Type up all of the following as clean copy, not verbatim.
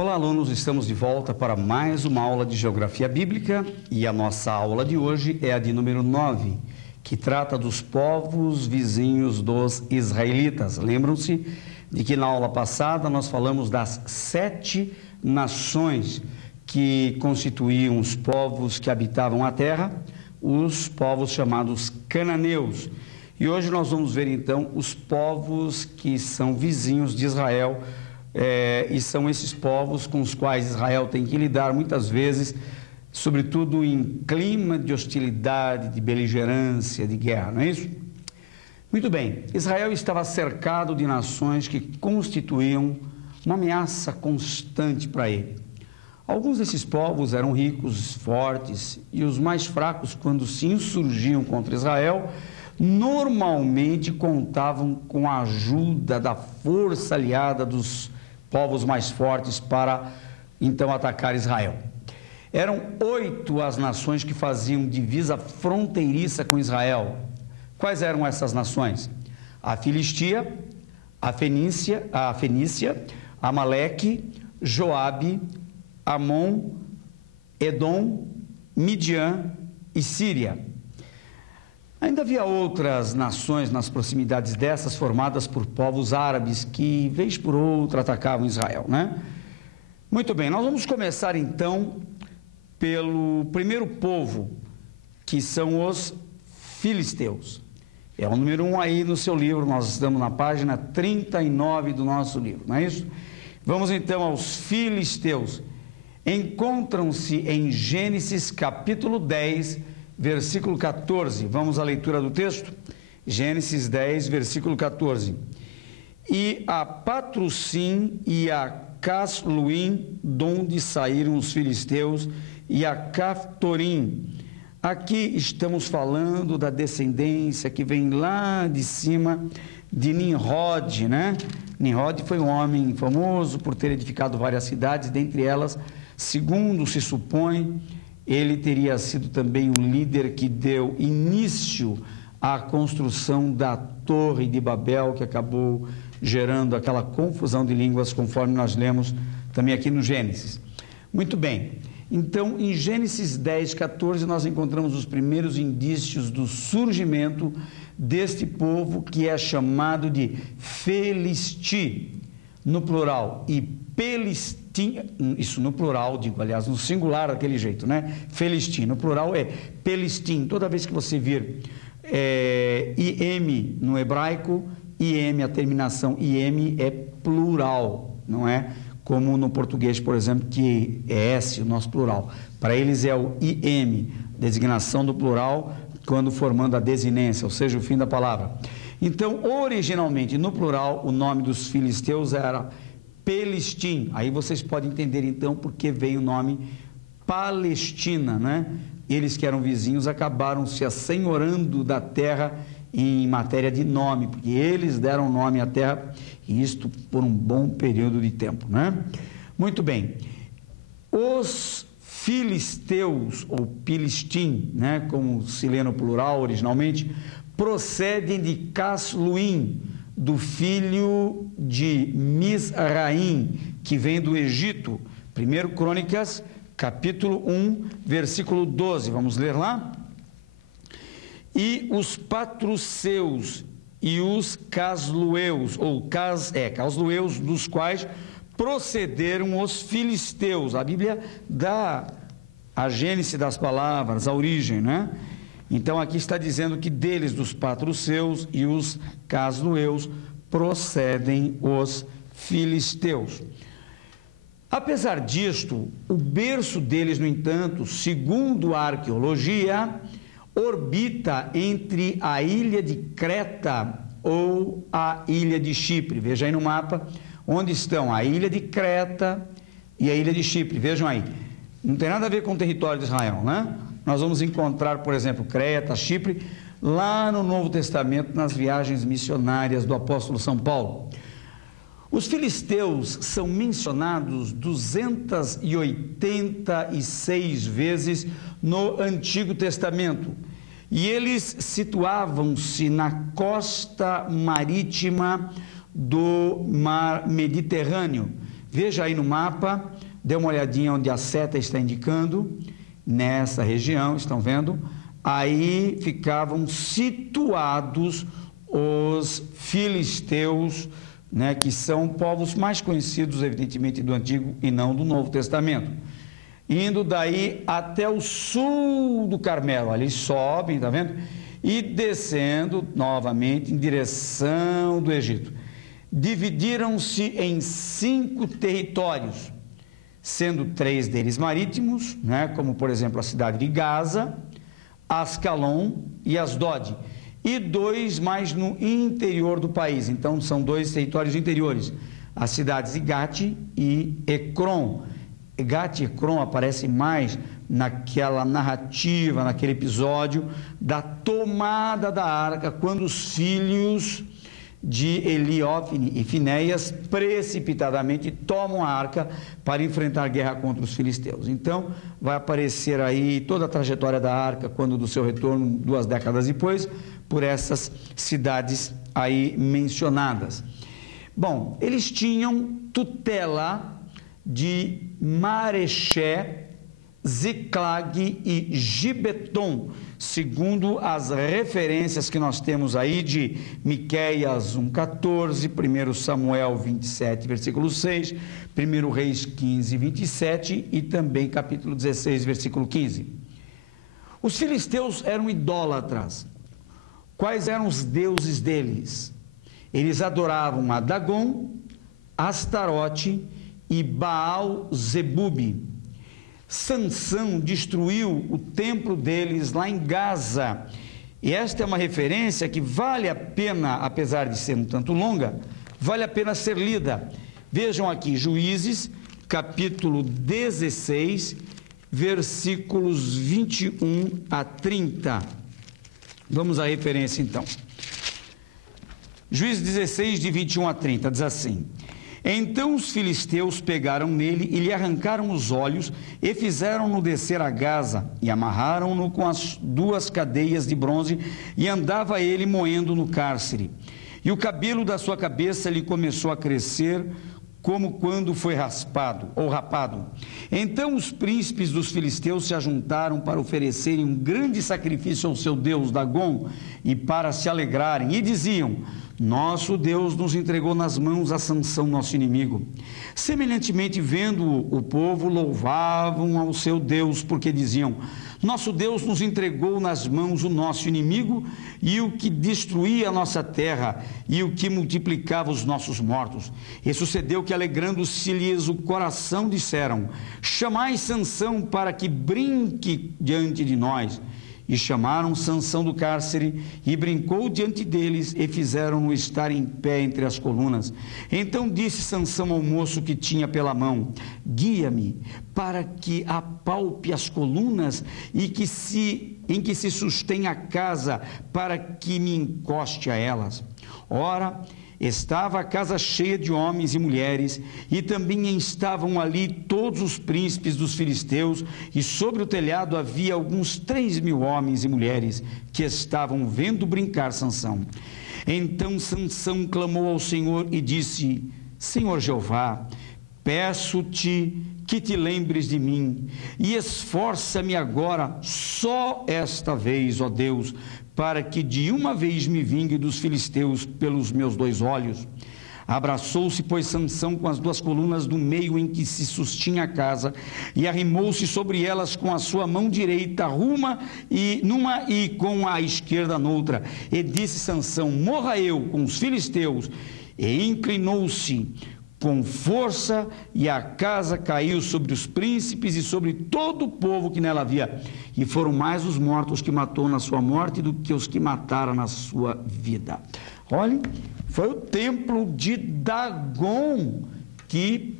Olá, alunos, estamos de volta para mais uma aula de Geografia Bíblica e a nossa aula de hoje é a de número 9, que trata dos povos vizinhos dos israelitas. Lembram-se de que na aula passada nós falamos das 7 nações que constituíam os povos que habitavam a terra, os povos chamados cananeus. E hoje nós vamos ver então os povos que são vizinhos de Israel, e são esses povos com os quais Israel tem que lidar muitas vezes, sobretudo em clima de hostilidade, de beligerância, de guerra, não é isso? Muito bem, Israel estava cercado de nações que constituíam uma ameaça constante para ele. Alguns desses povos eram ricos, fortes, e os mais fracos, quando se insurgiam contra Israel, normalmente contavam com a ajuda da força aliada dos povos mais fortes para, então, atacar Israel. Eram 8 as nações que faziam divisa fronteiriça com Israel. Quais eram essas nações? A Filistia, a Fenícia, Amaleque, Joabe, Amon, Edom, Midian e Síria. Ainda havia outras nações nas proximidades dessas, formadas por povos árabes que, vez por outra, atacavam Israel, né? Muito bem, nós vamos começar então pelo primeiro povo, que são os filisteus. É o número 1 aí no seu livro, nós estamos na página 39 do nosso livro, não é isso? Vamos então aos filisteus. Encontram-se em Gênesis capítulo 10, versículo 14, vamos à leitura do texto? Gênesis 10, versículo 14. E a Patrussim e a Casluim, donde saíram os filisteus, e a Caftorim. Aqui estamos falando da descendência que vem lá de cima de Nimrod, né? Nimrod foi um homem famoso por ter edificado várias cidades, dentre elas, segundo se supõe, ele teria sido também um líder que deu início à construção da Torre de Babel, que acabou gerando aquela confusão de línguas, conforme nós lemos também aqui no Gênesis. Muito bem, então em Gênesis 10, 14, nós encontramos os primeiros indícios do surgimento deste povo que é chamado de Felisti, no plural, e Pelistim, isso no plural, digo, aliás, no singular daquele jeito, né? Felistim, no plural é Pelistim. Toda vez que você vir IM no hebraico, IM, a terminação IM é plural, não é como no português, por exemplo, que é S, o nosso plural. Para eles é o IM, designação do plural, quando formando a desinência, ou seja, o fim da palavra. Então, originalmente, no plural, o nome dos filisteus era Pelistim. Aí vocês podem entender então por que veio o nome Palestina, né? Eles que eram vizinhos acabaram se assenhorando da terra em matéria de nome, porque eles deram nome à terra, e isto por um bom período de tempo, né? Muito bem. Os filisteus, ou Pilistim, né, como se lê no plural originalmente, procedem de Casluim, do filho de Misraim, que vem do Egito. 1 Crônicas, capítulo 1, versículo 12. Vamos ler lá? E os patruceus e os caslueus, ou caslueus, dos quais procederam os filisteus. A Bíblia dá a gênese das palavras, a origem, né? Então aqui está dizendo que deles, dos patruceus e os caslueus, procedem os filisteus. Apesar disto, o berço deles, no entanto, segundo a arqueologia, orbita entre a ilha de Creta ou a ilha de Chipre. Veja aí no mapa onde estão a ilha de Creta e a ilha de Chipre. Vejam aí, não tem nada a ver com o território de Israel, né? Nós vamos encontrar, por exemplo, Creta, Chipre, lá no Novo Testamento, nas viagens missionárias do apóstolo São Paulo. Os filisteus são mencionados 286 vezes no Antigo Testamento, e eles situavam-se na costa marítima do mar Mediterrâneo. Veja aí no mapa, dê uma olhadinha onde a seta está indicando, nessa região, estão vendo? Aí ficavam situados os filisteus, né, que são povos mais conhecidos, evidentemente, do Antigo e não do Novo Testamento. Indo daí até o sul do Carmelo, ali sobem, está vendo? E descendo novamente em direção do Egito. Dividiram-se em 5 territórios, sendo 3 deles marítimos, né, como por exemplo a cidade de Gaza, Ascalon e Asdod, e 2 mais no interior do país. Então são 2 territórios interiores, as cidades de Gate e Ecrom. Gate e Ecrom aparecem mais naquela narrativa, naquele episódio da tomada da arca, quando os filhos de Eli, Ofni e Finéias precipitadamente tomam a arca para enfrentar guerra contra os filisteus. Então vai aparecer aí toda a trajetória da arca, quando do seu retorno 2 décadas depois, por essas cidades aí mencionadas. Bom, eles tinham tutela de Mareché, Ziclag e Gibeton, segundo as referências que nós temos aí de Miqueias 1,14, 1 Samuel 27, versículo 6, 1 Reis 15, 27 e também capítulo 16, versículo 15. Os filisteus eram idólatras. Quais eram os deuses deles? Eles adoravam a Dagon, Astarote e Baal-Zebub. Sansão destruiu o templo deles lá em Gaza. E esta é uma referência que vale a pena, apesar de ser um tanto longa, vale a pena ser lida. Vejam aqui, Juízes, capítulo 16, versículos 21 a 30. Vamos à referência então. Juízes 16, de 21 a 30, diz assim: Então os filisteus pegaram nele e lhe arrancaram os olhos e fizeram-no descer a Gaza e amarraram-no com as 2 cadeias de bronze e andava ele moendo no cárcere. E o cabelo da sua cabeça lhe começou a crescer como quando foi raspado ou rapado. Então os príncipes dos filisteus se ajuntaram para oferecerem um grande sacrifício ao seu Deus Dagon e para se alegrarem, e diziam: Nosso Deus nos entregou nas mãos a Sansão, nosso inimigo. Semelhantemente, vendo o povo, louvavam ao seu Deus, porque diziam: Nosso Deus nos entregou nas mãos o nosso inimigo, e o que destruía a nossa terra, e o que multiplicava os nossos mortos. E sucedeu que, alegrando-se-lhes o coração, disseram: Chamai Sansão para que brinque diante de nós. E chamaram Sansão do cárcere, e brincou diante deles, e fizeram-no estar em pé entre as colunas. Então disse Sansão ao moço que tinha pela mão: Guia-me, para que apalpe as colunas, e em que se sustém a casa, para que me encoste a elas. Ora, estava a casa cheia de homens e mulheres, e também estavam ali todos os príncipes dos filisteus, e sobre o telhado havia alguns 3.000 homens e mulheres que estavam vendo brincar Sansão. Então Sansão clamou ao Senhor e disse: Senhor Jeová, peço-te que te lembres de mim, e esforça-me agora, só esta vez, ó Deus, para que de uma vez me vingue dos filisteus pelos meus 2 olhos. Abraçou-se, pois, Sansão com as 2 colunas do meio em que se sustinha a casa, e arrimou-se sobre elas com a sua mão direita numa e com a esquerda noutra. E disse Sansão: Morra eu com os filisteus. E inclinou-se com força, e a casa caiu sobre os príncipes e sobre todo o povo que nela havia. E foram mais os mortos que matou na sua morte do que os que mataram na sua vida. Olhem, foi o templo de Dagon que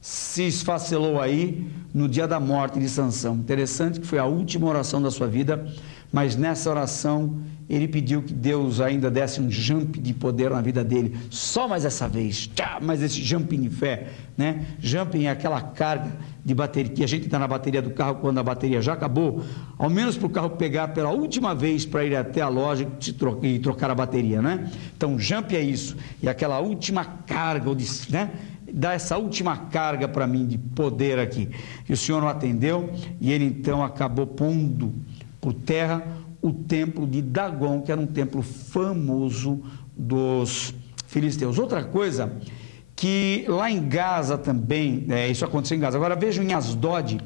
se esfacelou aí no dia da morte de Sansão. Interessante que foi a última oração da sua vida, mas nessa oração ele pediu que Deus ainda desse um jump de poder na vida dele, só mais essa vez, mas esse jumping de fé, né? Jumping é aquela carga de bateria, que a gente está na bateria do carro quando a bateria já acabou, ao menos para o carro pegar pela última vez para ir até a loja e trocar a bateria, né? Então jump é isso, e aquela última carga, né? dá essa última carga para mim de poder aqui. E o Senhor não atendeu, e ele então acabou pondo por terra o templo de Dagon, que era um templo famoso dos filisteus. Outra coisa, que lá em Gaza também, isso aconteceu em Gaza. Agora vejam em Asdod,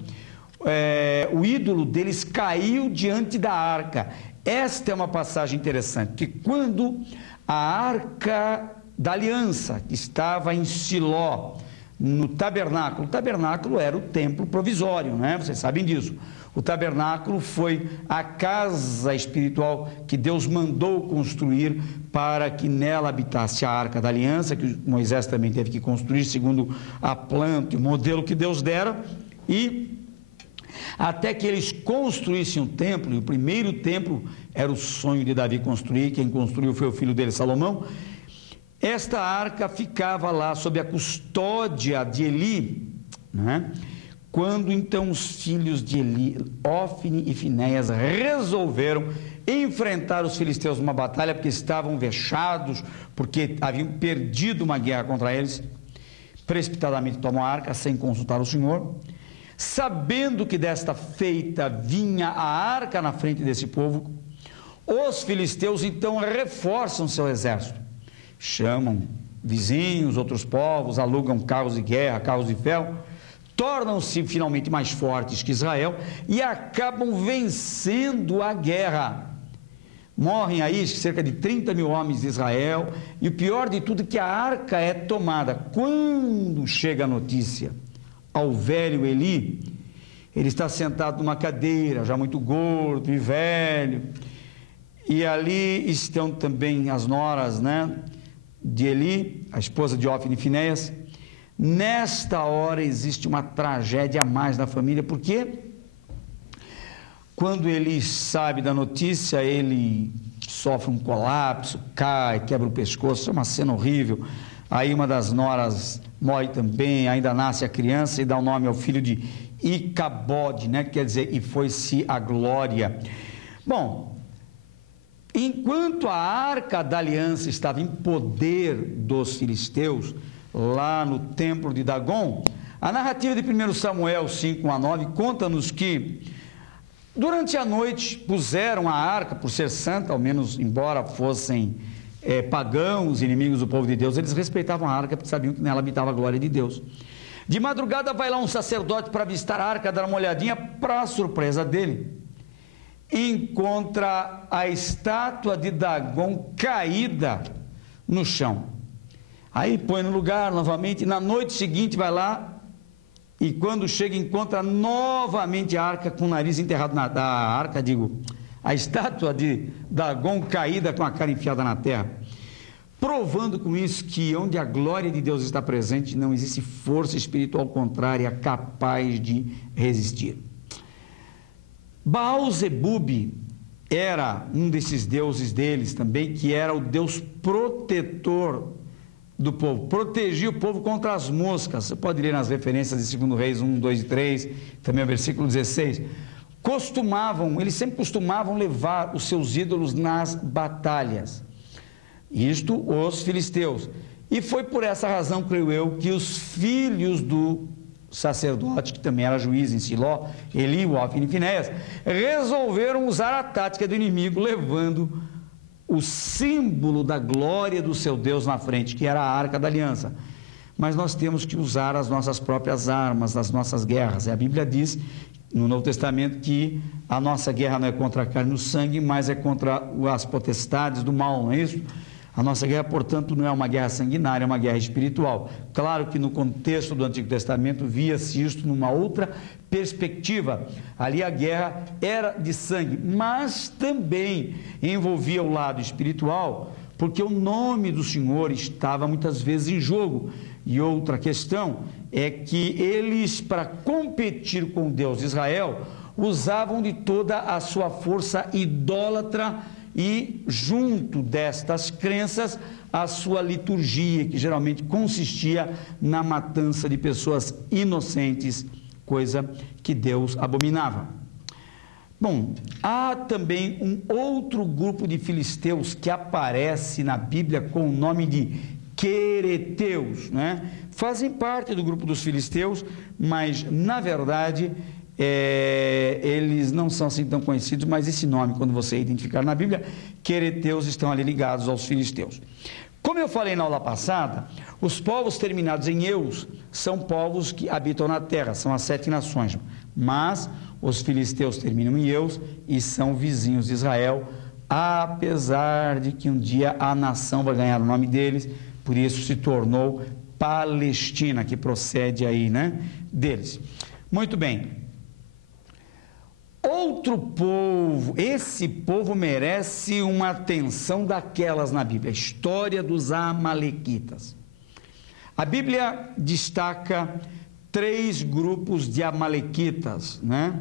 o ídolo deles caiu diante da arca. Esta é uma passagem interessante, que quando a arca da aliança, que estava em Siló, no tabernáculo, o tabernáculo era o templo provisório, né? Vocês sabem disso. O tabernáculo foi a casa espiritual que Deus mandou construir para que nela habitasse a arca da aliança, que Moisés também teve que construir segundo a planta e o modelo que Deus dera, e até que eles construíssem um templo, e o primeiro templo era o sonho de Davi construir, quem construiu foi o filho dele, Salomão. Esta arca ficava lá sob a custódia de Eli, né? Quando então os filhos de Eli, Ofni e Finéias, resolveram enfrentar os filisteus numa batalha, porque estavam vexados, porque haviam perdido uma guerra contra eles, precipitadamente tomam a arca sem consultar o Senhor, sabendo que desta feita vinha a arca na frente desse povo. Os filisteus então reforçam seu exército, chamam vizinhos, outros povos, alugam carros de guerra, carros de ferro, tornam-se finalmente mais fortes que Israel e acabam vencendo a guerra. Morrem aí cerca de 30 mil homens de Israel, e o pior de tudo é que a arca é tomada. Quando chega a notícia ao velho Eli, ele está sentado numa cadeira, já muito gordo e velho, e ali estão também as noras, né, de Eli, a esposa de Ofni e Finéias. Nesta hora existe uma tragédia a mais na família, porque quando ele sabe da notícia, ele sofre um colapso, cai, quebra o pescoço, é uma cena horrível. Aí uma das noras morre também, ainda nasce a criança e dá o nome ao filho de Icabode, né? Quer dizer, e foi-se a glória. Bom, enquanto a arca da aliança estava em poder dos filisteus, lá no templo de Dagon, a narrativa de 1 Samuel 5:1-9 conta-nos que durante a noite puseram a arca, por ser santa, ao menos embora fossem pagãos, inimigos do povo de Deus, eles respeitavam a arca porque sabiam que nela habitava a glória de Deus. De madrugada vai lá um sacerdote para avistar a arca, dar uma olhadinha, para surpresa dele, encontra a estátua de Dagon caída no chão. Aí põe no lugar novamente, e na noite seguinte vai lá, e quando chega encontra novamente a arca com o nariz enterrado a estátua de Dagon caída com a cara enfiada na terra, provando com isso que onde a glória de Deus está presente, não existe força espiritual contrária capaz de resistir. Baal-zebub era um desses deuses deles também, que era o deus protetor do povo, protegia o povo contra as moscas. Você pode ler nas referências de 2 Reis 1, 2 e 3, também o versículo 16. Eles sempre costumavam levar os seus ídolos nas batalhas, isto os filisteus, e foi por essa razão, creio eu, que os filhos do sacerdote, que também era juiz em Siló, Eli, Ofni e Finéias, resolveram usar a tática do inimigo, levando o símbolo da glória do seu Deus na frente, que era a arca da aliança. Mas nós temos que usar as nossas próprias armas nas nossas guerras. A Bíblia diz no Novo Testamento que a nossa guerra não é contra a carne e o sangue, mas é contra as potestades do mal, não é isso? A nossa guerra, portanto, não é uma guerra sanguinária, é uma guerra espiritual. Claro que no contexto do Antigo Testamento via-se isto numa outra perspectiva. Ali a guerra era de sangue, mas também envolvia o lado espiritual, porque o nome do Senhor estava muitas vezes em jogo. E outra questão é que eles, para competir com Deus de Israel, usavam de toda a sua força idólatra e, junto destas crenças, a sua liturgia, que geralmente consistia na matança de pessoas inocentes, coisa que Deus abominava. Bom, há também um outro grupo de filisteus que aparece na Bíblia com o nome de quereteus, né? Fazem parte do grupo dos filisteus, mas na verdade eles não são assim tão conhecidos, mas esse nome, quando você identificar na Bíblia, quereteus estão ali ligados aos filisteus. Como eu falei na aula passada, os povos terminados em eus são povos que habitam na terra, são as 7 nações, mas os filisteus terminam em eus e são vizinhos de Israel, apesar de que um dia a nação vai ganhar o nome deles, por isso se tornou Palestina, que procede aí, né, deles. Muito bem. Outro povo, esse povo merece uma atenção daquelas na Bíblia, a história dos amalequitas. A Bíblia destaca 3 grupos de amalequitas, né?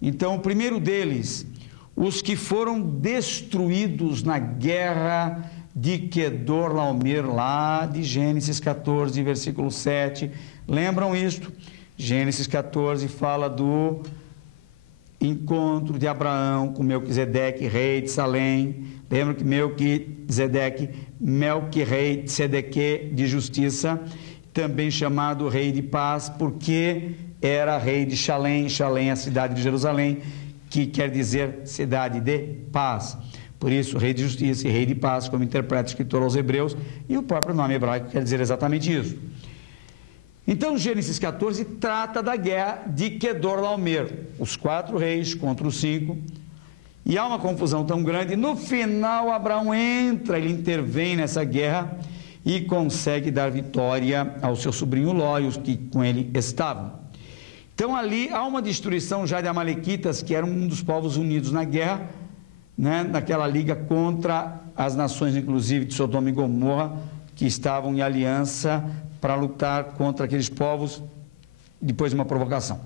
Então, o primeiro deles, os que foram destruídos na guerra de Quedorlaomer, lá de Gênesis 14, versículo 7. Lembram isto? Gênesis 14 fala do encontro de Abraão com Melquisedeque, rei de Salém. Lembra que Melquisedeque de justiça, também chamado rei de paz, porque era rei de Shalem. Shalem é a cidade de Jerusalém, que quer dizer cidade de paz. Por isso, rei de justiça e rei de paz, como interpreta o escritor aos Hebreus, e o próprio nome hebraico quer dizer exatamente isso. Então, Gênesis 14 trata da guerra de Quedorlaomer, os 4 reis contra os 5, e há uma confusão tão grande. No final, Abraão entra, ele intervém nessa guerra e consegue dar vitória ao seu sobrinho Ló e os que com ele estavam. Então, ali há uma destruição já de amalequitas, que eram um dos povos unidos na guerra, né, naquela liga contra as nações, inclusive de Sodoma e Gomorra, que estavam em aliança para lutar contra aqueles povos depois de uma provocação.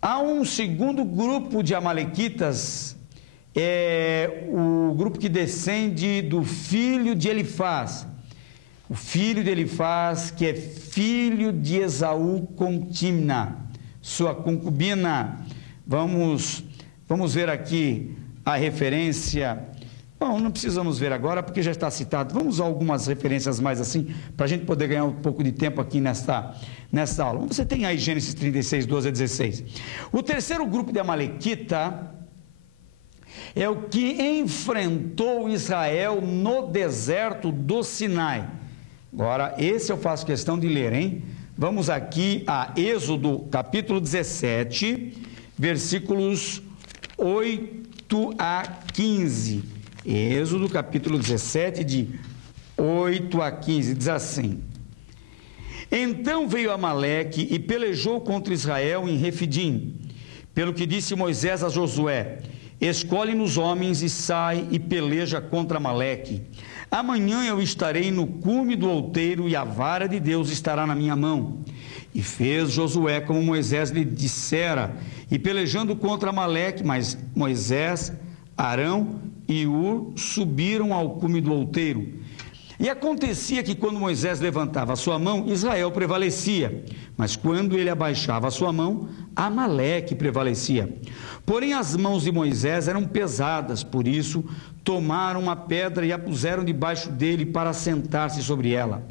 Há um segundo grupo de amalequitas, o grupo que descende do filho de Elifaz. O filho de Elifaz, que é filho de Esaú com Timna, sua concubina. Vamos ver aqui a referência. Bom, não precisamos ver agora, porque já está citado. Vamos a algumas referências mais assim, para a gente poder ganhar um pouco de tempo aqui nesta aula. Você tem aí Gênesis 36, 12 a 16. O terceiro grupo de amalequita é o que enfrentou Israel no deserto do Sinai. Agora, esse eu faço questão de ler, hein? Vamos aqui a Êxodo, capítulo 17, versículos 8 a 15. Êxodo, capítulo 17, de 8 a 15, diz assim: Então veio Amaleque e pelejou contra Israel em Refidim, pelo que disse Moisés a Josué: Escolhe-nos homens e sai e peleja contra Amaleque. Amanhã eu estarei no cume do outeiro e a vara de Deus estará na minha mão. E fez Josué como Moisés lhe dissera, e pelejando contra Amaleque, mas Moisés, Arão e Ur subiram ao cume do outeiro. E acontecia que quando Moisés levantava a sua mão, Israel prevalecia, mas quando ele abaixava a sua mão, Amaleque prevalecia. Porém as mãos de Moisés eram pesadas, por isso tomaram uma pedra e a puseram debaixo dele para sentar-se sobre ela.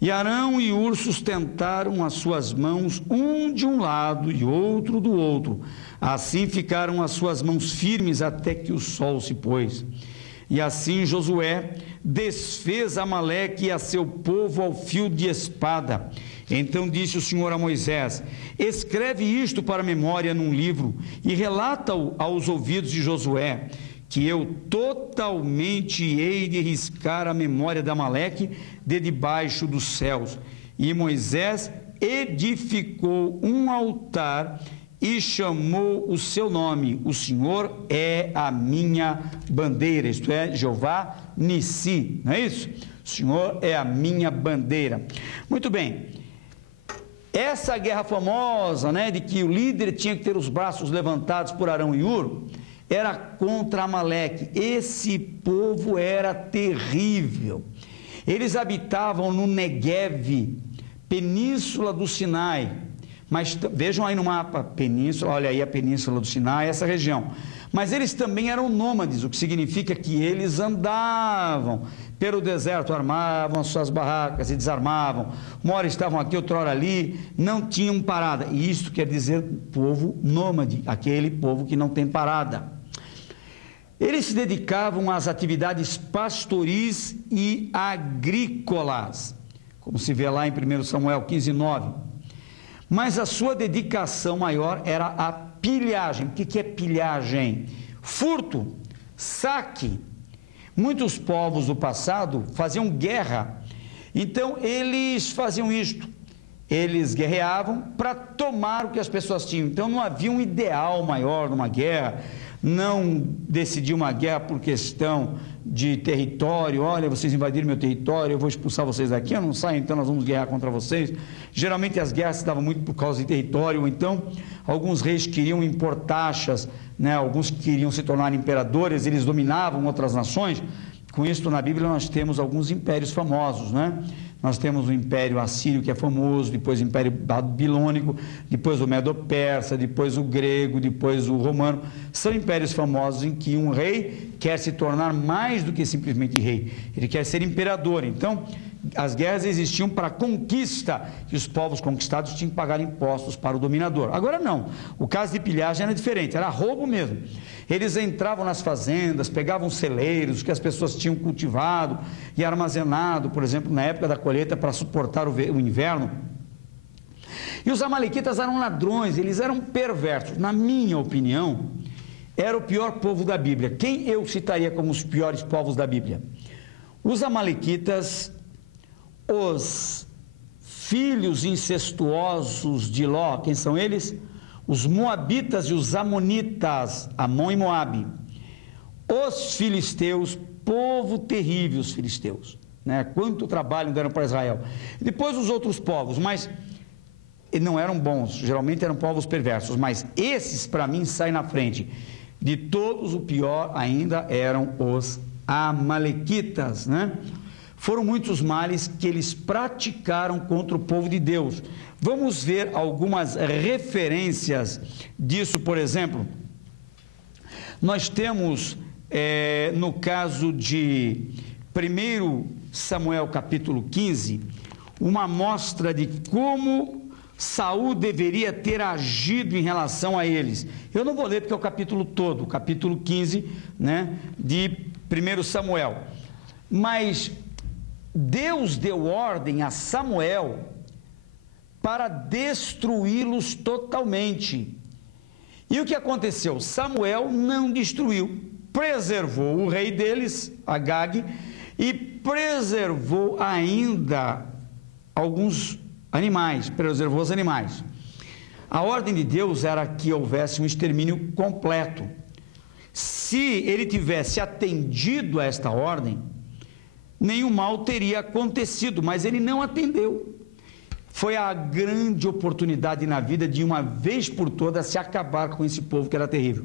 E Arão e Ur sustentaram as suas mãos, um de um lado e outro do outro. Assim ficaram as suas mãos firmes até que o sol se pôs. E assim Josué desfez Amaleque e a seu povo ao fio de espada. Então disse o Senhor a Moisés: Escreve isto para memória num livro e relata-o aos ouvidos de Josué, que eu totalmente hei de riscar a memória de Amaleque de debaixo dos céus. E Moisés edificou um altar e chamou o seu nome: O Senhor é a minha bandeira, isto é, Jeová Nissi, não é isso? O Senhor é a minha bandeira. Muito bem, essa guerra famosa, né, de que o líder tinha que ter os braços levantados por Arão e Ur, era contra Amaleque. Esse povo era terrível. Eles habitavam no Negueve, península do Sinai. Mas vejam aí no mapa, península, olha aí a península do Sinai, essa região. Mas eles também eram nômades, o que significa que eles andavam pelo deserto, armavam as suas barracas e desarmavam. Uma hora estavam aqui, outra hora ali, não tinham parada. E isso quer dizer povo nômade, aquele povo que não tem parada. Eles se dedicavam às atividades pastoris e agrícolas, como se vê lá em 1 Samuel 15:9. Mas a sua dedicação maior era a pilhagem. O que é pilhagem? Furto, saque. Muitos povos do passado faziam guerra, então eles faziam isto. Eles guerreavam para tomar o que as pessoas tinham. Então não havia um ideal maior numa guerra, não decidir uma guerra por questão de território. Olha, vocês invadiram meu território, eu vou expulsar vocês daqui, eu não saio, então nós vamos guerrear contra vocês. Geralmente as guerras se davam muito por causa de território, ou então alguns reis queriam impor taxas, né? Alguns queriam se tornar imperadores, eles dominavam outras nações. Com isso, na Bíblia nós temos alguns impérios famosos, né? Nós temos o Império Assírio, que é famoso, depois o Império Babilônico, depois o Medo-Persa, depois o grego, depois o romano. São impérios famosos em que um rei quer se tornar mais do que simplesmente rei. Ele quer ser imperador. Então, as guerras existiam para conquista, e os povos conquistados tinham que pagar impostos para o dominador. Agora não, o caso de pilhagem era diferente, era roubo mesmo. Eles entravam nas fazendas, pegavam celeiros que as pessoas tinham cultivado e armazenado, por exemplo, na época da colheita, para suportar o inverno. E os amalequitas eram ladrões, eles eram perversos. Na minha opinião, era o pior povo da Bíblia. Quem eu citaria como os piores povos da Bíblia? Os amalequitas, os filhos incestuosos de Ló. Quem são eles? Os moabitas e os amonitas, Amon e Moabe. Os filisteus, povo terrível, os filisteus, né? Quanto trabalho deram para Israel. E depois os outros povos, mas não eram bons, geralmente eram povos perversos, mas esses para mim saem na frente. De todos, o pior ainda eram os amalequitas, né? Foram muitos males que eles praticaram contra o povo de Deus. Vamos ver algumas referências disso. Por exemplo, nós temos, no caso de 1 Samuel capítulo 15, uma amostra de como Saul deveria ter agido em relação a eles. Eu não vou ler porque é o capítulo todo, o capítulo 15, né, de 1 Samuel. Mas Deus deu ordem a Samuel para destruí-los totalmente. E o que aconteceu? Samuel não destruiu, preservou o rei deles, Agag, e preservou ainda alguns animais, preservou os animais. A ordem de Deus era que houvesse um extermínio completo. Se ele tivesse atendido a esta ordem, nenhum mal teria acontecido, mas ele não atendeu. Foi a grande oportunidade na vida de uma vez por todas se acabar com esse povo que era terrível.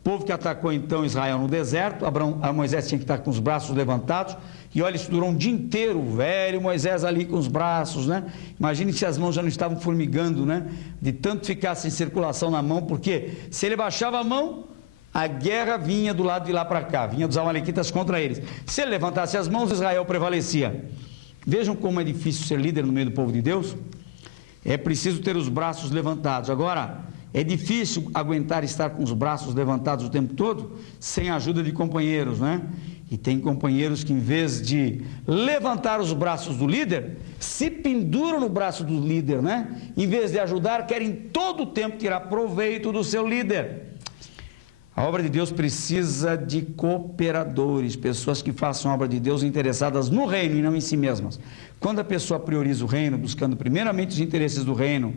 O povo que atacou então Israel no deserto, Moisés tinha que estar com os braços levantados, e olha, isso durou um dia inteiro, o velho Moisés ali com os braços, né? Imagine se as mãos já não estavam formigando, né? De tanto ficar sem circulação na mão, porque se ele baixava a mão, a guerra vinha do lado de lá para cá, vinha dos amalequitas contra eles. Se ele levantasse as mãos, Israel prevalecia. Vejam como é difícil ser líder no meio do povo de Deus. É preciso ter os braços levantados. Agora, é difícil aguentar estar com os braços levantados o tempo todo, sem a ajuda de companheiros, né? E tem companheiros que, em vez de levantar os braços do líder, se penduram no braço do líder, né? Em vez de ajudar, querem todo o tempo tirar proveito do seu líder. A obra de Deus precisa de cooperadores, pessoas que façam a obra de Deus interessadas no reino e não em si mesmas. Quando a pessoa prioriza o reino, buscando primeiramente os interesses do reino,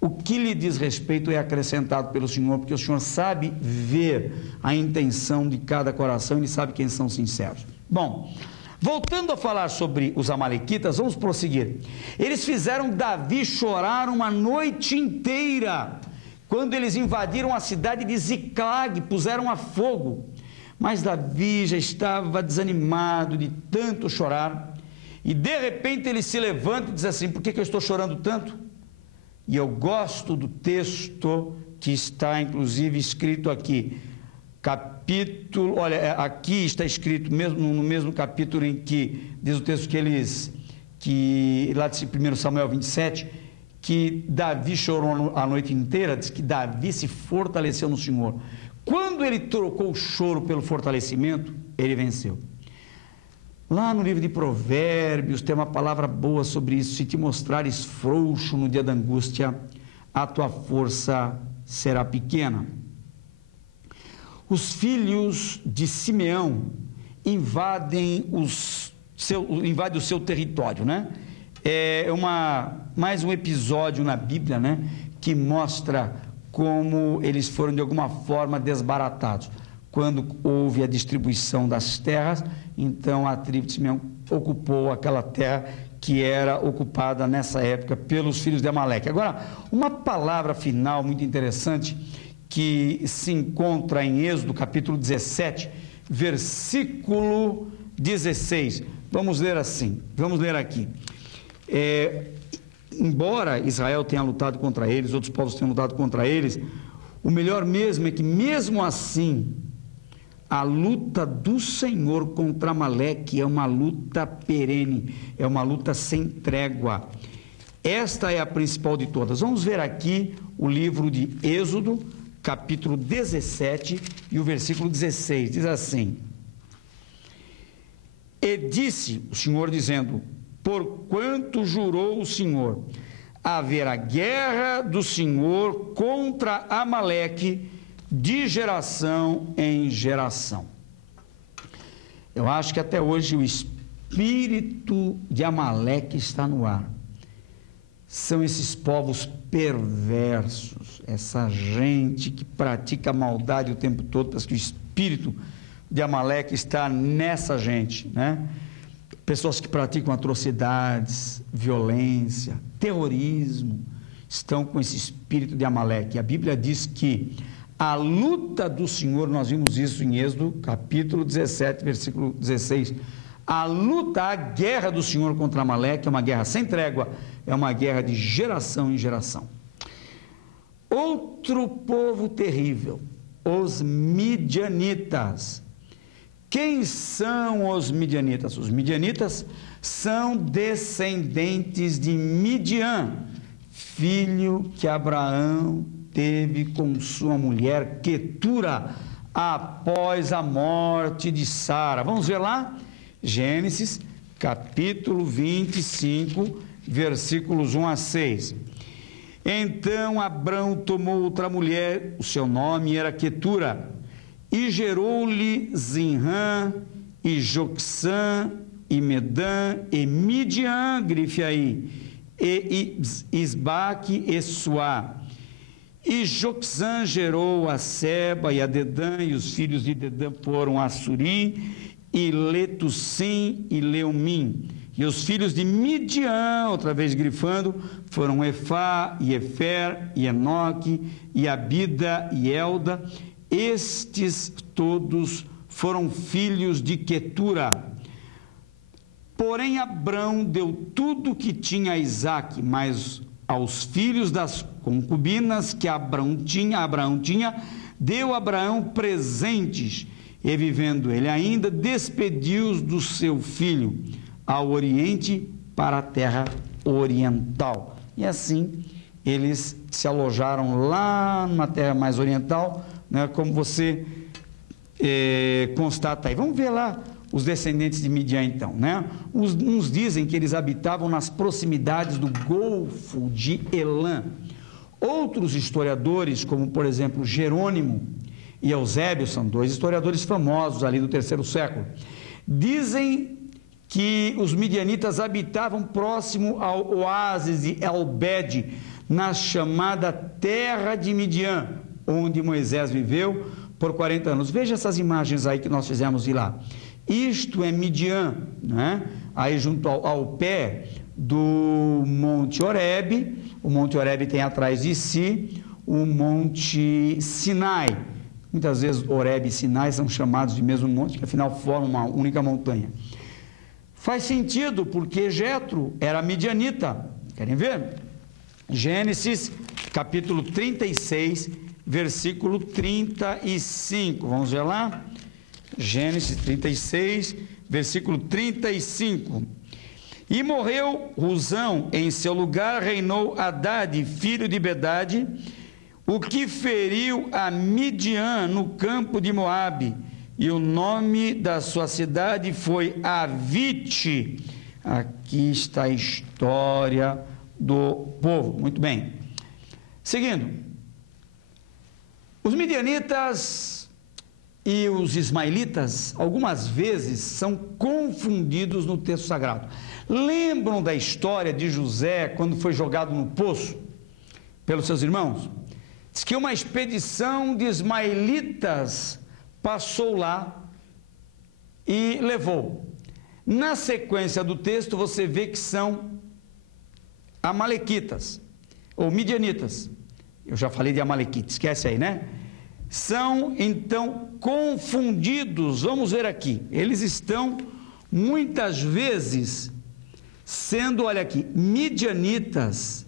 o que lhe diz respeito é acrescentado pelo Senhor, porque o Senhor sabe ver a intenção de cada coração e Ele sabe quem são sinceros. Bom, voltando a falar sobre os amalequitas, vamos prosseguir. Eles fizeram Davi chorar uma noite inteira, quando eles invadiram a cidade de Ziclag, puseram a fogo. Mas Davi já estava desanimado de tanto chorar, e de repente ele se levanta e diz assim: por que eu estou chorando tanto? E eu gosto do texto que está inclusive escrito aqui, capítulo, olha, aqui está escrito no mesmo capítulo em que diz o texto que lá de 1 Samuel 27, que Davi chorou a noite inteira, diz que Davi se fortaleceu no Senhor. Quando ele trocou o choro pelo fortalecimento, ele venceu. Lá no livro de Provérbios tem uma palavra boa sobre isso: se te mostrares frouxo no dia da angústia, a tua força será pequena. Os filhos de Simeão invadem o seu território, né? É mais um episódio na Bíblia, né, que mostra como eles foram de alguma forma desbaratados. Quando houve a distribuição das terras, então a tribo de Simeão ocupou aquela terra que era ocupada nessa época pelos filhos de Amaleque. Agora, uma palavra final muito interessante que se encontra em Êxodo capítulo 17, versículo 16. Vamos ler assim, vamos ler aqui. Embora Israel tenha lutado contra eles, outros povos tenham lutado contra eles, o melhor mesmo é que mesmo assim, a luta do Senhor contra Amaleque é uma luta perene, é uma luta sem trégua. Esta é a principal de todas. Vamos ver aqui o livro de Êxodo, capítulo 17 e o versículo 16. Diz assim: E disse o Senhor dizendo, porquanto jurou o Senhor, haverá guerra do Senhor contra Amaleque de geração em geração. Eu acho que até hoje o espírito de Amaleque está no ar. São esses povos perversos, essa gente que pratica maldade o tempo todo, parece que o espírito de Amaleque está nessa gente, né? Pessoas que praticam atrocidades, violência, terrorismo, estão com esse espírito de Amaleque. A Bíblia diz que a luta do Senhor, nós vimos isso em Êxodo, capítulo 17, versículo 16. A luta, a guerra do Senhor contra Amaleque é uma guerra sem trégua, é uma guerra de geração em geração. Outro povo terrível, os midianitas. Quem são os midianitas? Os midianitas são descendentes de Midian, filho que Abraão teve com sua mulher Quetura após a morte de Sara. Vamos ver lá? Gênesis, capítulo 25, versículos 1 a 6. Então Abrão tomou outra mulher, o seu nome era Quetura, e gerou-lhe Zinrã, e Joksã, e Medã, e Midian, grife aí, e Isbaque e Suá. E Joksã gerou a Seba e a Dedã, e os filhos de Dedã foram Assurim, e Letussim e Leumim. E os filhos de Midian, outra vez grifando, foram Efá, e Efer, e Enoque, e Abida, e Elda. Estes todos foram filhos de Quetura. Porém Abrão deu tudo que tinha a Isaque, mas aos filhos das concubinas que Abraão tinha, deu Abraão presentes, e vivendo ele ainda, despediu-os do seu filho ao oriente para a terra oriental. E assim eles se alojaram lá numa terra mais oriental, né, como você constata aí. Vamos ver lá os descendentes de Midian então, né? Uns dizem que eles habitavam nas proximidades do Golfo de Elã. Outros historiadores, como por exemplo Jerônimo e Eusébio, são dois historiadores famosos ali do terceiro século, dizem que os midianitas habitavam próximo ao oásis de El-Bed, na chamada terra de Midian, onde Moisés viveu por 40 anos. Veja essas imagens aí que nós fizemos ir lá. Isto é Midian, né? Aí junto ao pé do Monte Horebe. O Monte Horebe tem atrás de si o Monte Sinai. Muitas vezes Horebe e Sinai são chamados de mesmo monte, que afinal formam uma única montanha. Faz sentido, porque Jetro era midianita. Querem ver? Gênesis, capítulo 36, versículo 35. Vamos ver lá? Gênesis 36, versículo 35. E morreu Husão, em seu lugar reinou Hadade, filho de Bedade, o que feriu a Midian no campo de Moabe, e o nome da sua cidade foi Avite. Aqui está a história do povo. Muito bem. Seguindo, os midianitas e os ismaelitas, algumas vezes, são confundidos no texto sagrado. Lembram da história de José, quando foi jogado no poço pelos seus irmãos? Diz que uma expedição de ismaelitas passou lá e levou. Na sequência do texto, você vê que são amalequitas, ou midianitas. Eu já falei de amalequita, esquece aí, né? São, então, confundidos. Vamos ver aqui. Eles estão, muitas vezes, sendo, olha aqui, midianitas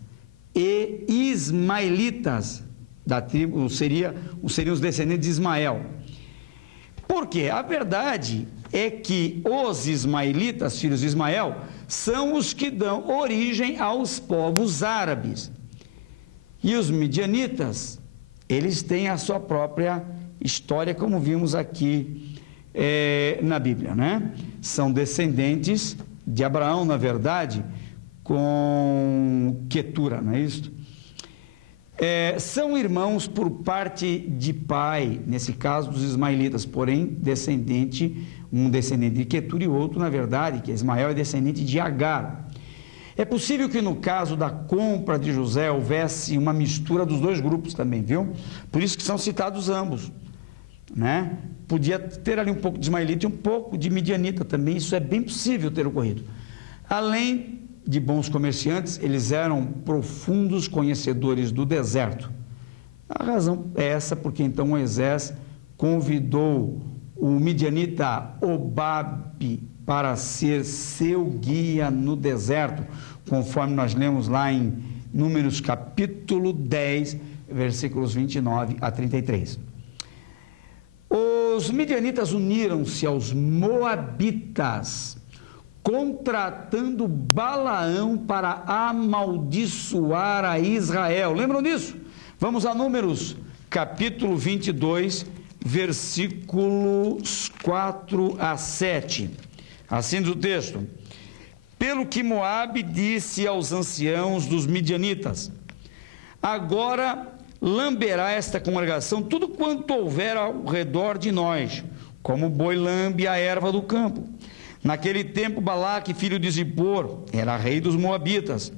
e ismaelitas, da tribo, seriam os descendentes de Ismael. Por quê? A verdade é que os ismaelitas, filhos de Ismael, são os que dão origem aos povos árabes. E os midianitas, eles têm a sua própria história, como vimos aqui na Bíblia, né? São descendentes de Abraão, na verdade, com Quetura, não é isso? São irmãos por parte de pai, nesse caso dos ismaelitas, porém um descendente de Quetura e outro, na verdade, que Ismael é descendente de Agar. É possível que no caso da compra de José houvesse uma mistura dos dois grupos também, viu? Por isso que são citados ambos, né? Podia ter ali um pouco de ismaelita e um pouco de midianita também, isso é bem possível ter ocorrido. Além de bons comerciantes, eles eram profundos conhecedores do deserto. A razão é essa, porque então Moisés convidou o midianita Obabe para ser seu guia no deserto, conforme nós lemos lá em Números capítulo 10, versículos 29 a 33. Os midianitas uniram-se aos moabitas, contratando Balaão para amaldiçoar a Israel. Lembram disso? Vamos a Números, capítulo 22, versículos 4 a 7. Assim diz o texto: pelo que Moabe disse aos anciãos dos midianitas: agora lamberá esta congregação tudo quanto houver ao redor de nós, como o boi lambe a erva do campo. Naquele tempo, Balaque, filho de Zippor, era rei dos moabitas.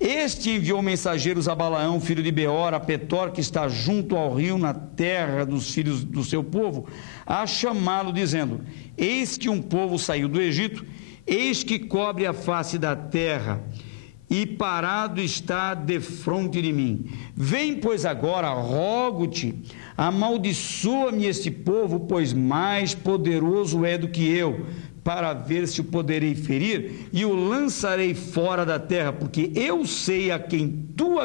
Este enviou mensageiros a Balaão, filho de Beor, a Petor, que está junto ao rio, na terra dos filhos do seu povo, a chamá-lo, dizendo: eis que um povo saiu do Egito, eis que cobre a face da terra, e parado está defronte de mim. Vem, pois, agora, rogo-te, amaldiçoa-me este povo, pois mais poderoso é do que eu, para ver se o poderei ferir, e o lançarei fora da terra, porque eu sei a quem tu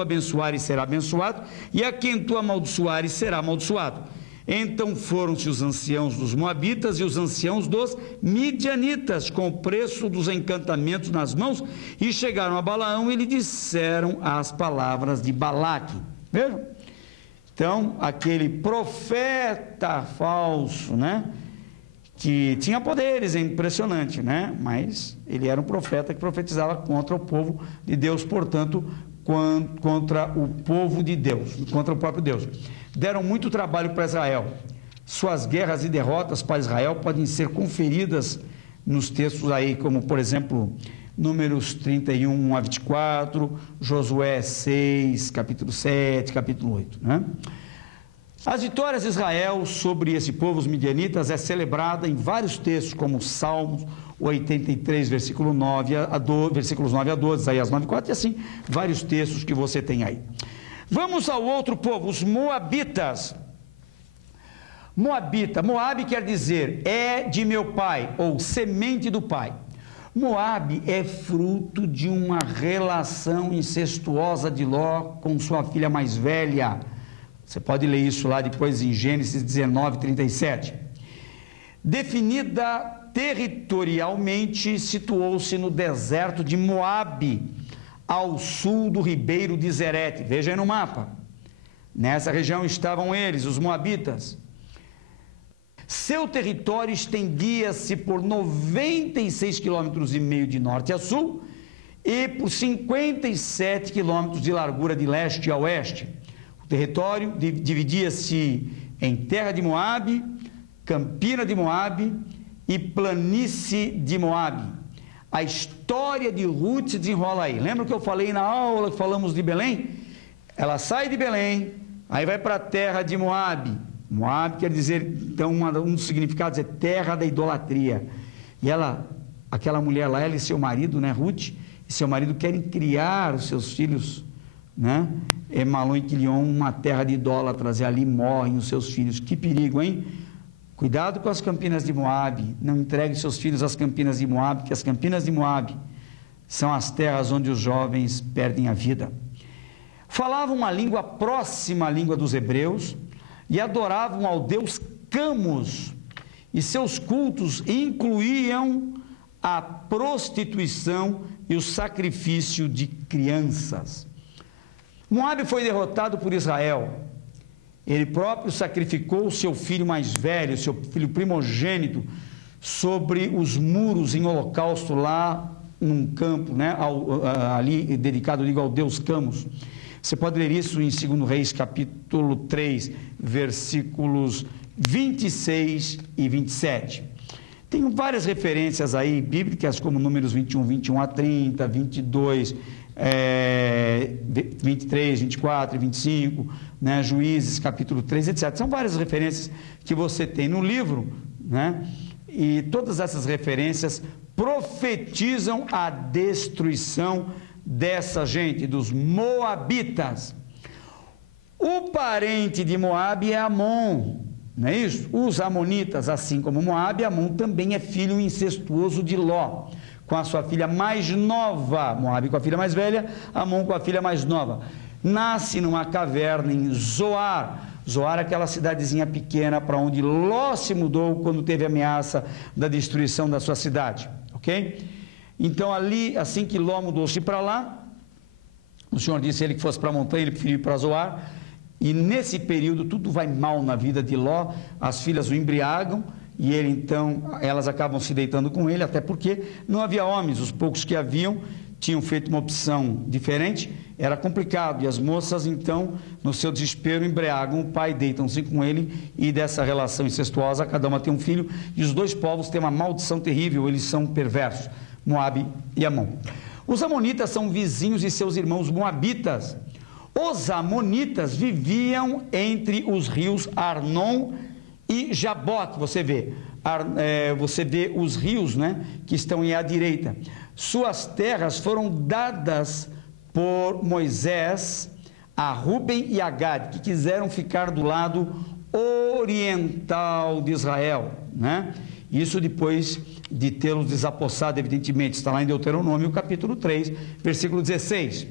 abençoares será abençoado, e a quem tu amaldiçoares será amaldiçoado. Então foram-se os anciãos dos moabitas e os anciãos dos midianitas, com o preço dos encantamentos nas mãos, e chegaram a Balaão e lhe disseram as palavras de Balaque. Vejam? Então, aquele profeta falso, né? Que tinha poderes, é impressionante, né? Mas ele era um profeta que profetizava contra o povo de Deus, portanto, contra o povo de Deus, contra o próprio Deus. Deram muito trabalho para Israel. Suas guerras e derrotas para Israel podem ser conferidas nos textos aí, como, por exemplo, Números 31 a 24, Josué 6, capítulo 7, capítulo 8, né? As vitórias de Israel sobre esse povo, os midianitas, é celebrada em vários textos, como Salmos 83, versículos 9 a 12, Isaías 9, 4, e assim, vários textos que você tem aí. Vamos ao outro povo, os moabitas. Moabe quer dizer, é de meu pai, ou semente do pai. Moabe é fruto de uma relação incestuosa de Ló com sua filha mais velha. Você pode ler isso lá depois em Gênesis 19, 37. Definida territorialmente, situou-se no deserto de Moabe, ao sul do ribeiro de Zerete. Veja aí no mapa. Nessa região estavam eles, os moabitas. Seu território estendia-se por 96,5 km de norte a sul e por 57 km de largura de leste a oeste. O território dividia-se em terra de Moabe, campina de Moabe e planície de Moabe. A história de Ruth se desenrola aí. Lembra que eu falei na aula que falamos de Belém? Ela sai de Belém, aí vai para a terra de Moabe. Moabe quer dizer, então, um dos significados é terra da idolatria. E aquela mulher lá, ela e seu marido, né, Ruth, e seu marido querem criar os seus filhos, né? Malom e Quilion, uma terra de idólatras, e ali morrem os seus filhos. Que perigo, hein? Cuidado com as campinas de Moabe, não entregue seus filhos às campinas de Moabe, porque as campinas de Moabe são as terras onde os jovens perdem a vida. Falavam uma língua próxima à língua dos hebreus, e adoravam ao deus Camus, e seus cultos incluíam a prostituição e o sacrifício de crianças. Moabe foi derrotado por Israel. Ele próprio sacrificou o seu filho mais velho, seu filho primogênito, sobre os muros em holocausto lá num campo, né, ali dedicado, digo, ao deus Camus. Você pode ler isso em 2 Reis, capítulo 3, versículos 26 e 27. Tem várias referências aí bíblicas, como Números 21, 21 a 30, 22, 23, 24 e 25, né, Juízes, capítulo 3, etc. São várias referências que você tem no livro, né? E todas essas referências profetizam a destruição dessa gente, dos moabitas. O parente de Moabe é Amon, não é isso? Os amonitas, assim como Moabe, Amon também é filho incestuoso de Ló, com a sua filha mais nova, Moabe com a filha mais velha, Amon com a filha mais nova. Nasce numa caverna em Zoar. Zoar é aquela cidadezinha pequena para onde Ló se mudou quando teve a ameaça da destruição da sua cidade, ok? Então ali, assim que Ló mudou-se para lá, o Senhor disse a ele que fosse para a montanha, ele preferiu ir para Zoar, e nesse período tudo vai mal na vida de Ló, as filhas o embriagam, e ele então, elas acabam se deitando com ele, até porque não havia homens, os poucos que haviam tinham feito uma opção diferente, era complicado, e as moças então, no seu desespero, embriagam o pai, deitam-se com ele, e dessa relação incestuosa, cada uma tem um filho, e os dois povos têm uma maldição terrível, eles são perversos. Moabe e Amon. Os amonitas são vizinhos de seus irmãos moabitas. Os amonitas viviam entre os rios Arnon e Jaboque. Você vê os rios, né, que estão à direita. Suas terras foram dadas por Moisés a Ruben e a Gad, que quiseram ficar do lado oriental de Israel, né? Isso depois de tê-los desapossado, evidentemente, está lá em Deuteronômio, capítulo 3, versículo 16.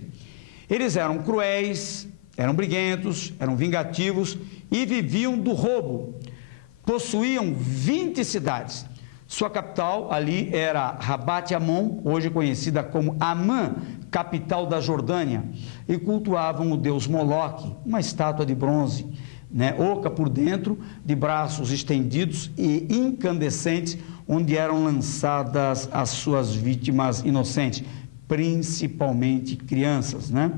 Eles eram cruéis, eram briguentos, eram vingativos e viviam do roubo. Possuíam 20 cidades. Sua capital ali era Rabat Amon, hoje conhecida como Amã, capital da Jordânia, e cultuavam o deus Moloque, uma estátua de bronze, né, oca por dentro, de braços estendidos e incandescentes, onde eram lançadas as suas vítimas inocentes, principalmente crianças, né?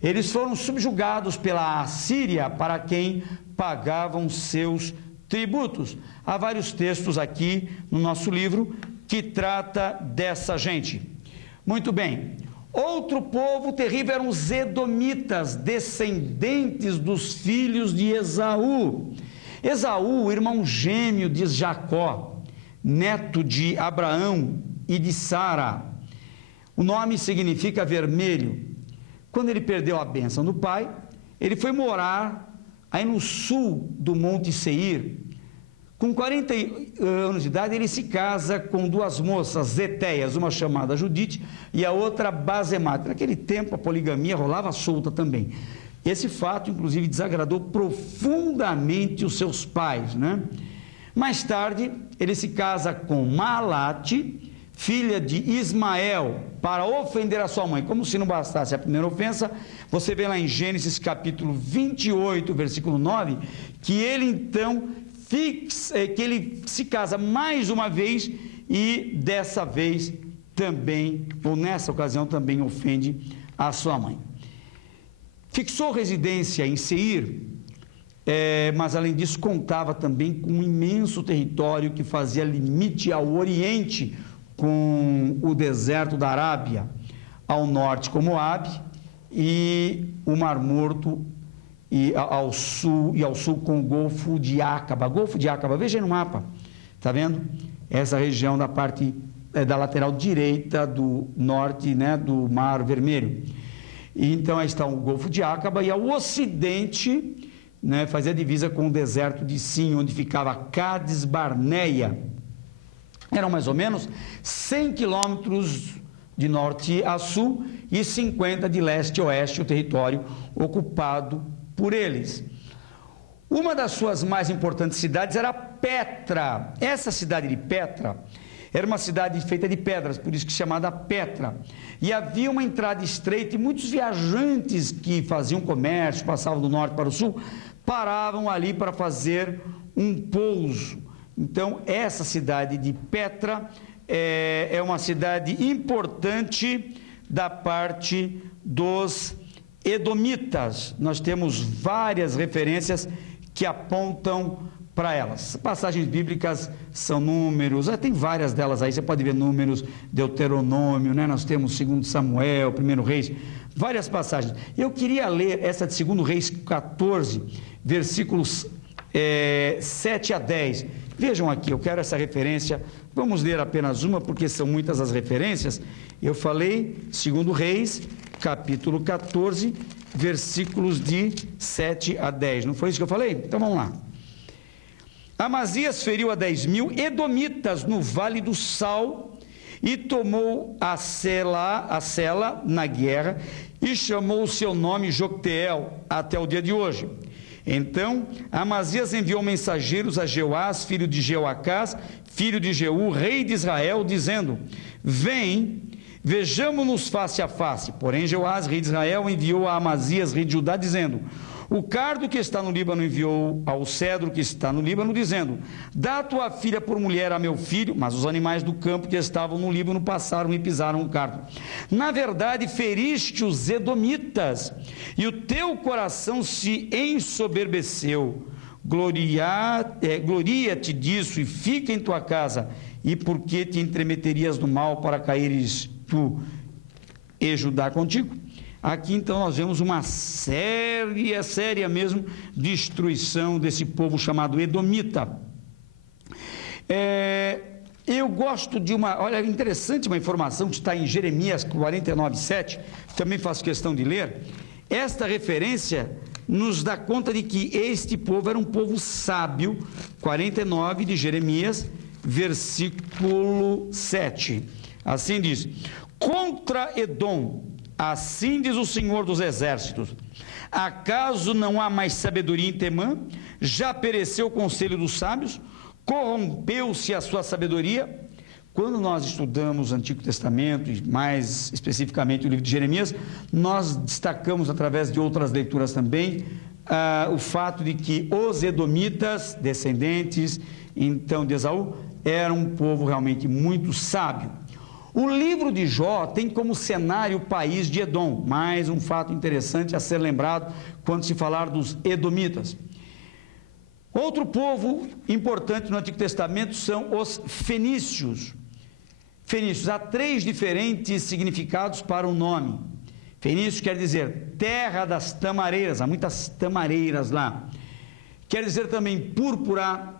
Eles foram subjugados pela Assíria, para quem pagavam seus tributos. Há vários textos aqui no nosso livro que trata dessa gente. Muito bem. Outro povo terrível eram os edomitas, descendentes dos filhos de Esaú. Esaú, irmão gêmeo de Jacó, neto de Abraão e de Sara. O nome significa vermelho. Quando ele perdeu a bênção do pai, ele foi morar aí no sul do Monte Seir, Com 40 anos de idade, ele se casa com duas moças zeteias, uma chamada Judite e a outra Basemate. Naquele tempo, a poligamia rolava solta também. Esse fato, inclusive, desagradou profundamente os seus pais, né? Mais tarde, ele se casa com Maalate, filha de Ismael, para ofender a sua mãe. Como se não bastasse a primeira ofensa, você vê lá em Gênesis capítulo 28, versículo 9, que ele então que ele se casa mais uma vez e dessa vez também, ou nessa ocasião também ofende a sua mãe. Fixou residência em Seir, mas além disso contava também com um imenso território que fazia limite ao oriente com o deserto da Arábia, ao norte com Moabe e o Mar Morto e ao sul com o Golfo de Acaba. Golfo de Acaba, veja aí no mapa, tá vendo? Essa região da parte da lateral direita do norte, né, do Mar Vermelho. E então aí está o Golfo de Acaba e ao ocidente, né, fazia divisa com o deserto de Sim, onde ficava Cádiz Barneia. Eram mais ou menos 100 quilômetros de norte a sul e 50 de leste a oeste, o território ocupado por eles. Uma das suas mais importantes cidades era Petra. Essa cidade de Petra era uma cidade feita de pedras, por isso que chamada Petra. E havia uma entrada estreita e muitos viajantes que faziam comércio, passavam do norte para o sul, paravam ali para fazer um pouso. Então, essa cidade de Petra é uma cidade importante da parte dos edomitas. Nós temos várias referências que apontam para elas. Passagens bíblicas são Números, tem várias delas aí, você pode ver Números, Deuteronômio, né? Nós temos 2 Samuel, 1 Reis, várias passagens. Eu queria ler essa de 2 Reis 14, versículos 7 a 10. Vejam aqui, eu quero essa referência, vamos ler apenas uma, porque são muitas as referências. Eu falei 2 Reis, capítulo 14, versículos de 7 a 10. Não foi isso que eu falei? Então vamos lá. Amazias feriu a 10.000 edomitas no Vale do Sal e tomou a Sela na guerra e chamou o seu nome Jocteel até o dia de hoje. Então, Amazias enviou mensageiros a Jeoás, filho de Jeoacás, filho de Jeú, rei de Israel, dizendo: vem, vejamo-nos face a face. Porém, Jeoás, rei de Israel, enviou a Amazias, rei de Judá, dizendo: o cardo que está no Líbano enviou ao cedro que está no Líbano, dizendo: dá tua filha por mulher a meu filho. Mas os animais do campo que estavam no Líbano passaram e pisaram o cardo. Na verdade, feriste os edomitas, e o teu coração se ensoberbeceu. Gloria-te disso e fica em tua casa. E por que te entremeterias no mal para caíres tu e Judá contigo? Aqui então nós vemos uma séria mesmo destruição desse povo chamado Edomita. Eu gosto de olha, interessante uma informação que está em Jeremias 49:7, também faço questão de ler. Esta referência nos dá conta de que este povo era um povo sábio, 49 de Jeremias, versículo 7. Assim diz: contra Edom, assim diz o Senhor dos Exércitos: acaso não há mais sabedoria em Temã? Já pereceu o conselho dos sábios? Corrompeu-se a sua sabedoria? Quando nós estudamos o Antigo Testamento, e mais especificamente o livro de Jeremias, nós destacamos através de outras leituras também o fato de que os edomitas, descendentes então de Esaú, eram um povo realmente muito sábio. O livro de Jó tem como cenário o país de Edom, mais um fato interessante a ser lembrado quando se falar dos edomitas. Outro povo importante no Antigo Testamento são os fenícios. Fenícios, há 3 diferentes significados para o nome. Fenícios quer dizer terra das tamareiras, há muitas tamareiras lá. Quer dizer também púrpura.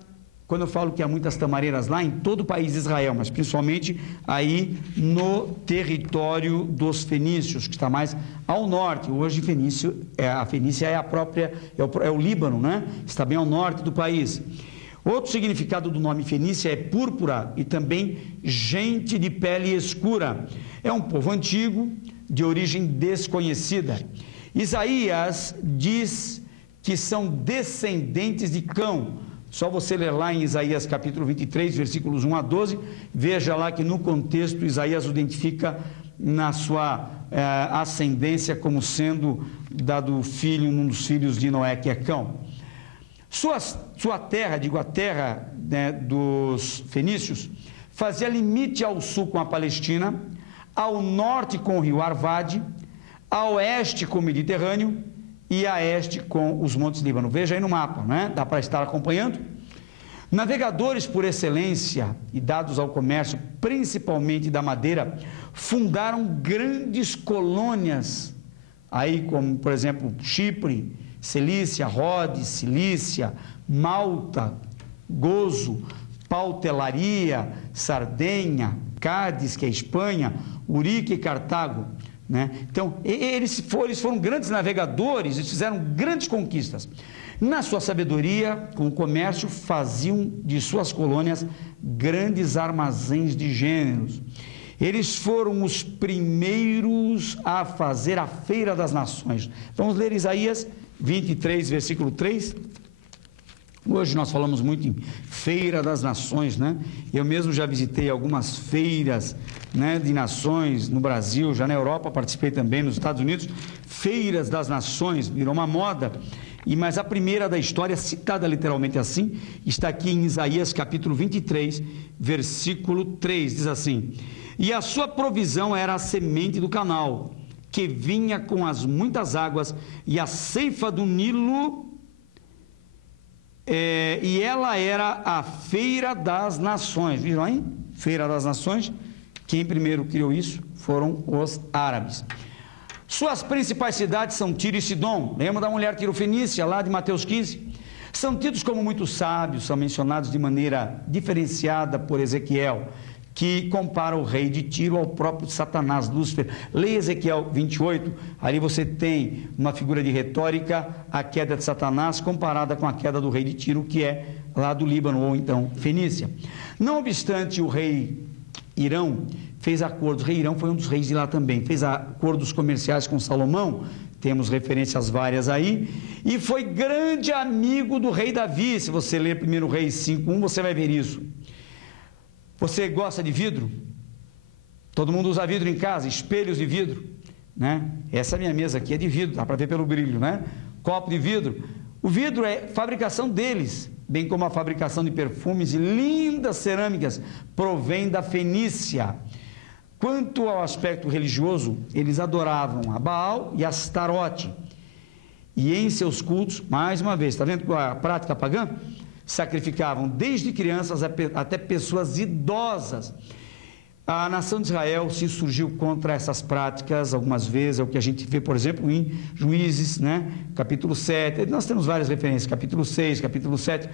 Quando eu falo que há muitas tamareiras lá, em todo o país de Israel, mas principalmente aí no território dos fenícios, que está mais ao norte. Hoje a Fenícia é a própria, é o Líbano, né? Está bem ao norte do país. Outro significado do nome Fenícia é púrpura e também gente de pele escura. É um povo antigo, de origem desconhecida. Isaías diz que são descendentes de Cão. Só você ler lá em Isaías capítulo 23, versículos 1 a 12, veja lá que no contexto Isaías o identifica na sua ascendência como sendo dado filho, um dos filhos de Noé, que é Cão. Sua terra, digo a terra, né, dos fenícios, fazia limite ao sul com a Palestina, ao norte com o rio Arvade, a oeste com o Mediterrâneo e a este com os montes Líbano. Veja aí no mapa, né? Dá para estar acompanhando? Navegadores por excelência e dados ao comércio, principalmente da madeira, fundaram grandes colônias, aí como, por exemplo, Chipre, Cilícia, Rhodes, Cilícia, Malta, Gozo, Pautelaria, Sardenha, Cádiz, que é Espanha, Urique e Cartago, né? Então, eles foram grandes navegadores, eles fizeram grandes conquistas. Na sua sabedoria, com o comércio, faziam de suas colônias grandes armazéns de gêneros. Eles foram os primeiros a fazer a Feira das Nações. Vamos ler Isaías 23, versículo 3. Hoje nós falamos muito em Feira das Nações, né? Eu mesmo já visitei algumas feiras, né, de nações no Brasil, já na Europa, participei também nos Estados Unidos. Feiras das Nações, virou uma moda. Mas a primeira da história, citada literalmente assim, está aqui em Isaías capítulo 23, versículo 3, diz assim: e a sua provisão era a semente do canal, que vinha com as muitas águas, e a ceifa do Nilo, e ela era a Feira das Nações. Viram aí? Feira das Nações. Quem primeiro criou isso foram os árabes. Suas principais cidades são Tiro e Sidom. Lembra da mulher tirofenícia, lá de Mateus 15? São tidos como muito sábios, são mencionados de maneira diferenciada por Ezequiel, que compara o rei de Tiro ao próprio Satanás, Lúcifer. Leia Ezequiel 28, ali você tem uma figura de retórica, a queda de Satanás comparada com a queda do rei de Tiro, que é lá do Líbano, ou então Fenícia. Não obstante, o rei Irão fez acordos, o rei Irão foi um dos reis de lá também, fez acordos comerciais com Salomão, temos referências várias aí, e foi grande amigo do rei Davi. Se você ler 1 Reis 5:1, você vai ver isso. Você gosta de vidro? Todo mundo usa vidro em casa, espelhos de vidro, né? Essa minha mesa aqui é de vidro, dá para ver pelo brilho, né? Copo de vidro. O vidro é fabricação deles, bem como a fabricação de perfumes e lindas cerâmicas, provém da Fenícia. Quanto ao aspecto religioso, eles adoravam a Baal e a Astarote. E em seus cultos, mais uma vez, está vendo a prática pagã? Sacrificavam desde crianças até pessoas idosas. A nação de Israel se insurgiu contra essas práticas algumas vezes, é o que a gente vê, por exemplo, em Juízes, né? Capítulo 7, nós temos várias referências, capítulo 6, capítulo 7,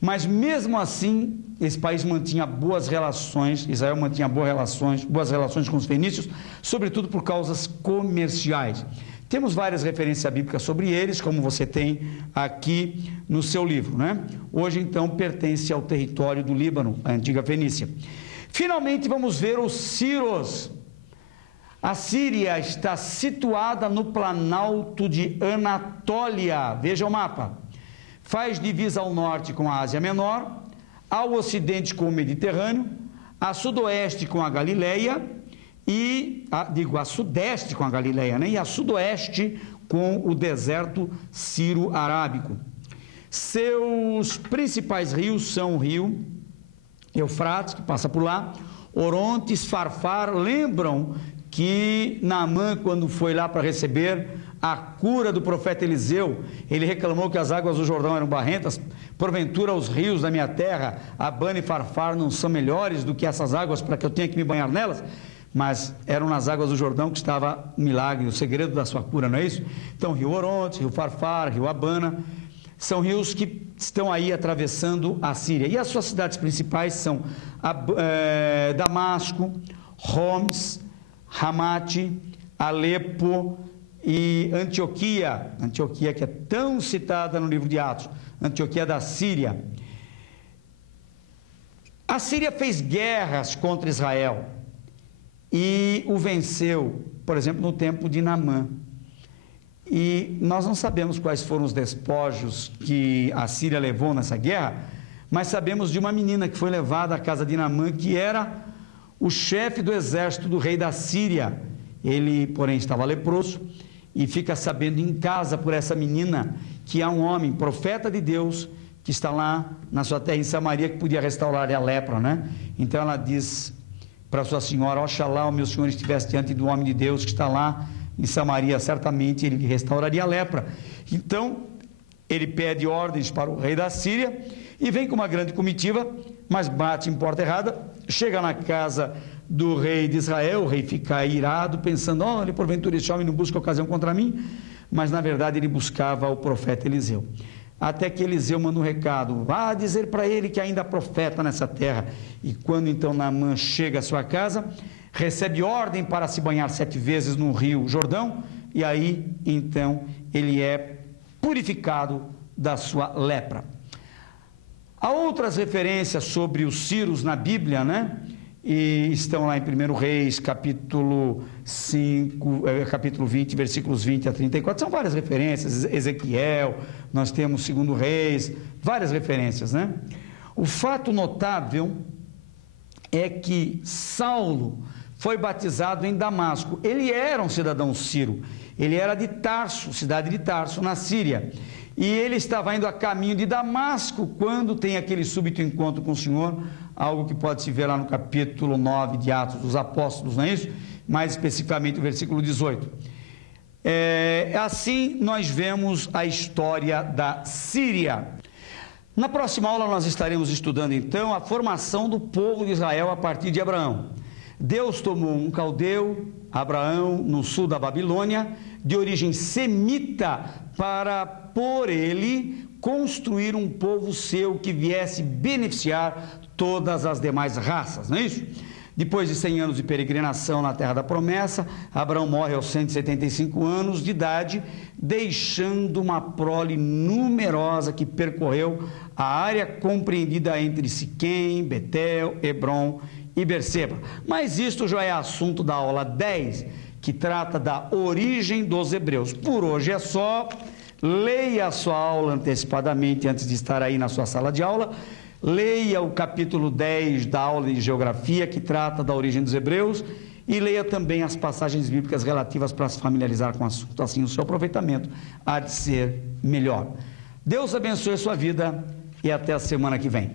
mas mesmo assim, esse país mantinha boas relações, Israel mantinha boas relações com os fenícios, sobretudo por causas comerciais. Temos várias referências bíblicas sobre eles, como você tem aqui no seu livro, né? Hoje, então, pertence ao território do Líbano, a antiga Fenícia. Finalmente, vamos ver os Círos. A Síria está situada no planalto de Anatólia. Veja o mapa. Faz divisa ao norte com a Ásia Menor, ao ocidente com o Mediterrâneo, a sudoeste com a Galileia, a sudeste com a Galileia, né? E a sudoeste com o deserto sírio-arábico. Seus principais rios são o rio Eufrates, que passa por lá, Orontes, Farfar. Lembram que Naamã, quando foi lá para receber a cura do profeta Eliseu, ele reclamou que as águas do Jordão eram barrentas? Porventura os rios da minha terra, Abana e Farfar, não são melhores do que essas águas para que eu tenha que me banhar nelas? Mas eram nas águas do Jordão que estava o milagre, o segredo da sua cura, não é isso? Então, rio Orontes, rio Farfar, rio Abana, são rios que estão aí atravessando a Síria. E as suas cidades principais são Damasco, Homs, Ramate, Alepo e Antioquia. Antioquia, que é tão citada no livro de Atos, Antioquia da Síria. A Síria fez guerras contra Israel e o venceu, por exemplo, no tempo de Naamã. E nós não sabemos quais foram os despojos que a Síria levou nessa guerra, mas sabemos de uma menina que foi levada à casa de Naamã, que era o chefe do exército do rei da Síria. Ele, porém, estava leproso e fica sabendo em casa por essa menina que há um homem, profeta de Deus, que está lá na sua terra em Samaria, que podia restaurar a lepra, né? Então ela diz para sua senhora: oxalá o meu senhor estivesse diante do homem de Deus que está lá em Samaria, certamente ele restauraria a lepra. Então ele pede ordens para o rei da Síria e vem com uma grande comitiva, mas bate em porta errada, chega na casa do rei de Israel. O rei fica irado, pensando: olha, porventura esse homem não busca ocasião contra mim, mas na verdade ele buscava o profeta Eliseu. Até que Eliseu manda um recado: vá dizer para ele que ainda há profeta nessa terra. E quando então Naamã chega à sua casa, recebe ordem para se banhar 7 vezes no rio Jordão, e aí então ele é purificado da sua lepra. Há outras referências sobre os Círios na Bíblia, né? E estão lá em 1 Reis, capítulo 20, versículos 20 a 34. São várias referências. Ezequiel, nós temos 2 Reis, várias referências, né? O fato notável é que Saulo foi batizado em Damasco. Ele era um cidadão sírio. Ele era de Tarso, cidade de Tarso, na Síria. E ele estava indo a caminho de Damasco quando tem aquele súbito encontro com o Senhor, algo que pode se ver lá no capítulo 9 de Atos dos Apóstolos, não é isso? Mais especificamente o versículo 18. Assim nós vemos a história da Síria. Na próxima aula nós estaremos estudando então a formação do povo de Israel a partir de Abraão. Deus tomou um caldeu, Abraão, no sul da Babilônia, de origem semita, para por ele construir um povo seu que viesse beneficiar todas as demais raças, não é isso? Depois de 100 anos de peregrinação na terra da promessa, Abraão morre aos 175 anos de idade, deixando uma prole numerosa que percorreu a área compreendida entre Siquém, Betel, Hebrom e Berseba. Mas isto já é assunto da aula 10, que trata da origem dos hebreus. Por hoje é só. Leia a sua aula antecipadamente antes de estar aí na sua sala de aula. Leia o capítulo 10 da aula de geografia, que trata da origem dos hebreus, e leia também as passagens bíblicas relativas para se familiarizar com o assunto. Assim o seu aproveitamento há de ser melhor. Deus abençoe a sua vida e até a semana que vem.